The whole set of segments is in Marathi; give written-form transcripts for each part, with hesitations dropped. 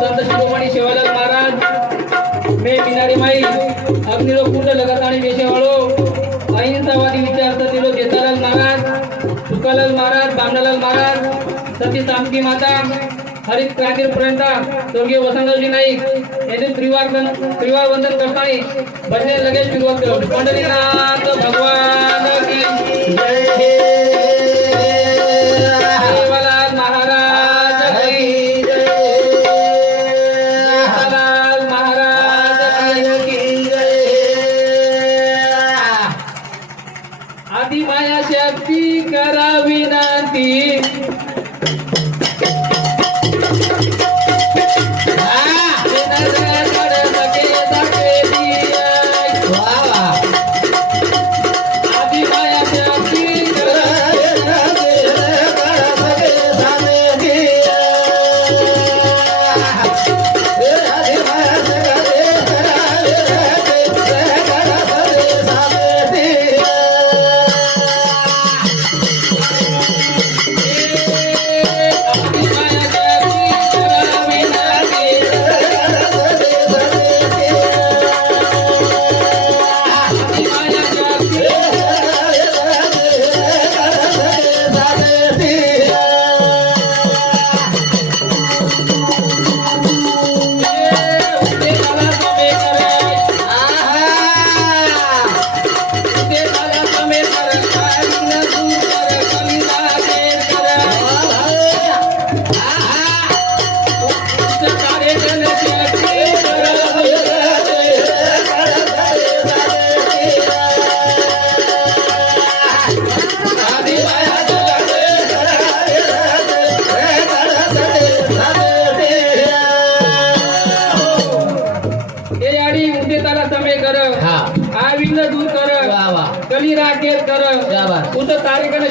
संत शिरोमणी सेवालाल महाराज मैं बिनारी माई अग्निलो पूर्ण लगातानी वेशेवाळो अहिंसावादी विचारसतेलो जेठालाल महाराज सुकालाल महाराज बामणालाल महाराज सती सामकी माता हरित क्रांती प्रणेता स्वर्गीय वसंतरावजी नाईक यांचे त्रिवार वंदन करताना भजने लगेच सुरुवात करू. पंढरीनाथ भगवान की जय. सेवालाल महाराज की जय. जेठालाल महाराज की जय. आदि माया शक्ती करा विनंती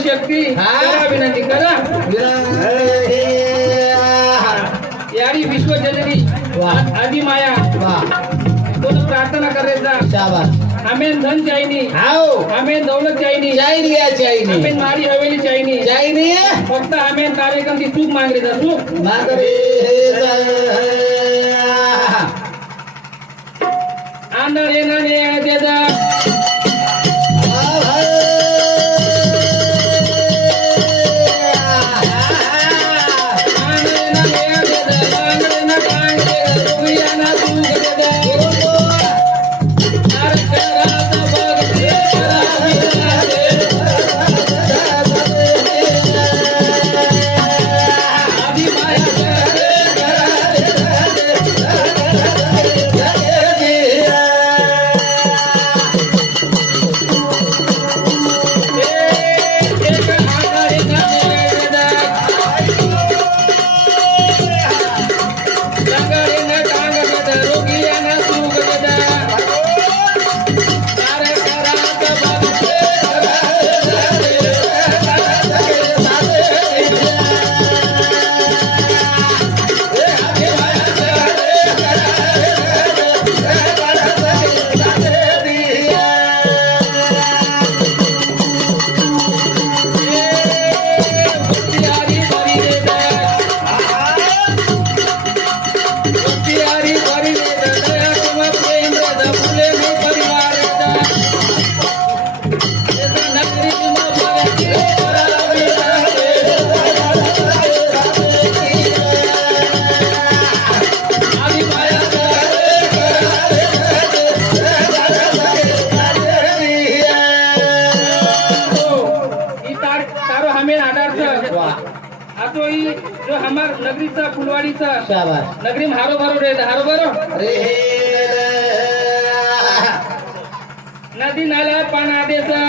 शक्ती विनंती करा. यारी विश्व जननी आदि माया तो प्रार्थना करायचा. हमें धन चाहिए, हमें दौलत चाहिए, हमें नारी हवेली चाहिए, फक्त हमें कार्यक्रम की चूक मांग रही चूक मांग आंधळ येणार देदा जो हमार नगरीचा फुलवाडीचा शाबाश नगरी हारो भरो रे हारो भरो रे नदी नाला पाना देसा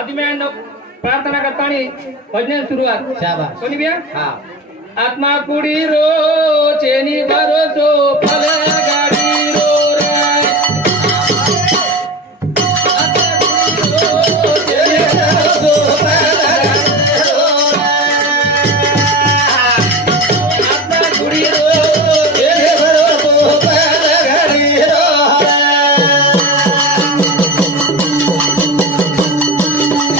आधी मैं प्रार्थना करता भजन सुरुवात शाबाश कोणी बिया हा आत्मा कुडी रो चेनी भरोसो फल गाडी रो रे आत्मा कुडी रो चेनी भरोसो फल गाडी रो रे आत्मा कुडी रो चेनी भरोसो फल गाडी रो रे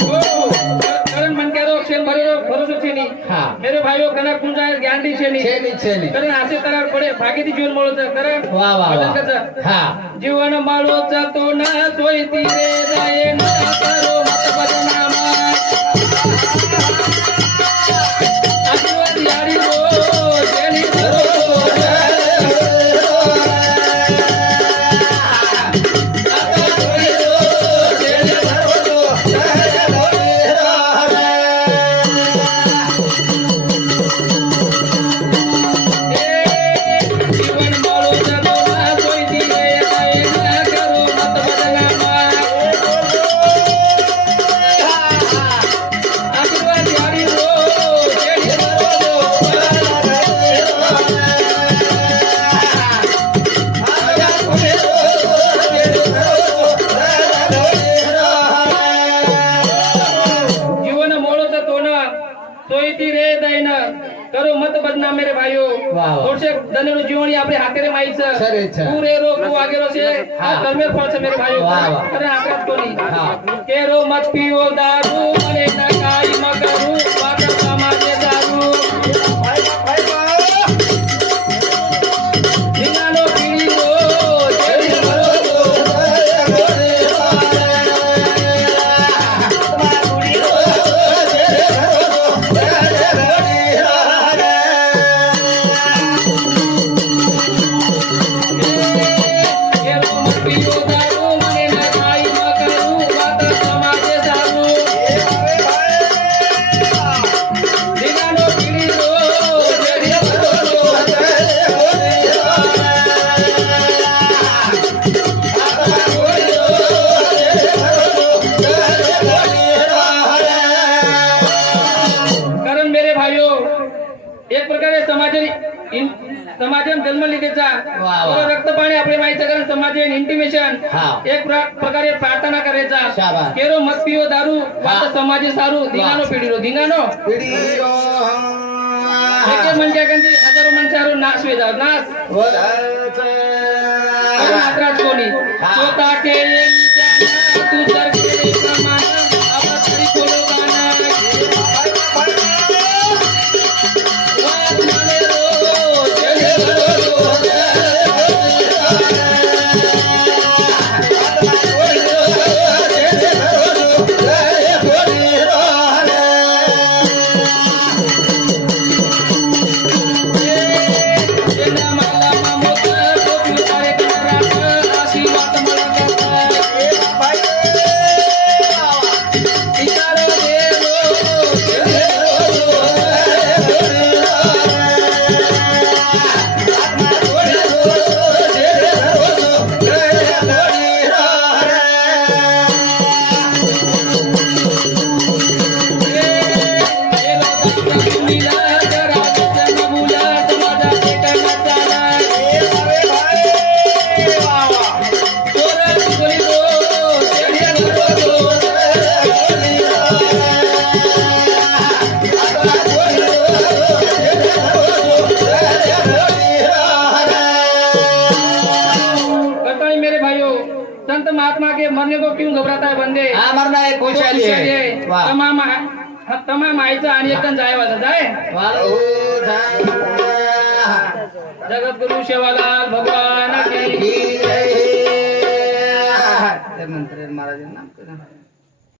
करण मन के रो क्षण भरोसो चेनी हा मेरे भाइयों कना कुंजाय ज्ञानडी छेनी छेनी छेनी करे आसे तरार पडे भागीती जीवन मळोचा करे वा वा वा हा जीवन मळोचा तो ना सोयती रे जाये ना करो मत बदनामा आशीर्वाद यारी रो जेनी करो करो मत बदनाम मेरे भाइयों थोड़से दनेनु जीवनी आपरे हाथे रे माई छ पूरे रो को आगे रो से कर्मे फल से मेरे भाइयों अरे आकाश कोनी के रो मत पियो दारू मने ना काई मगरू वाका समाजे दारू दिनानो पीड़ी रो जेरी भरो एक प्रकारे समाजन जन्म लिहितेचा रक्त पाणी आपल्या माईचं कारण समाजन इंटिमेशन एक प्रकारे प्रार्थना करायचा केरो मत पियो दारू वाता समाज सारू धिंगानो पिढीरो धिंगानो एक म्हणजे कंची हजारो मनशारो नाश वे जाव नाश आत्रात कोणी स्वतः के तू जर केले प्रमाण आपण तरी कोलो गाना संत महात्मा के मरने को क्यों घबराता है बंदे मरना है खुशहाली है तमाम आईचा आणि एकदम जायवाला जाय जगत गुरु शेवालाल भगवान की जय। मंत्री महाराज नाम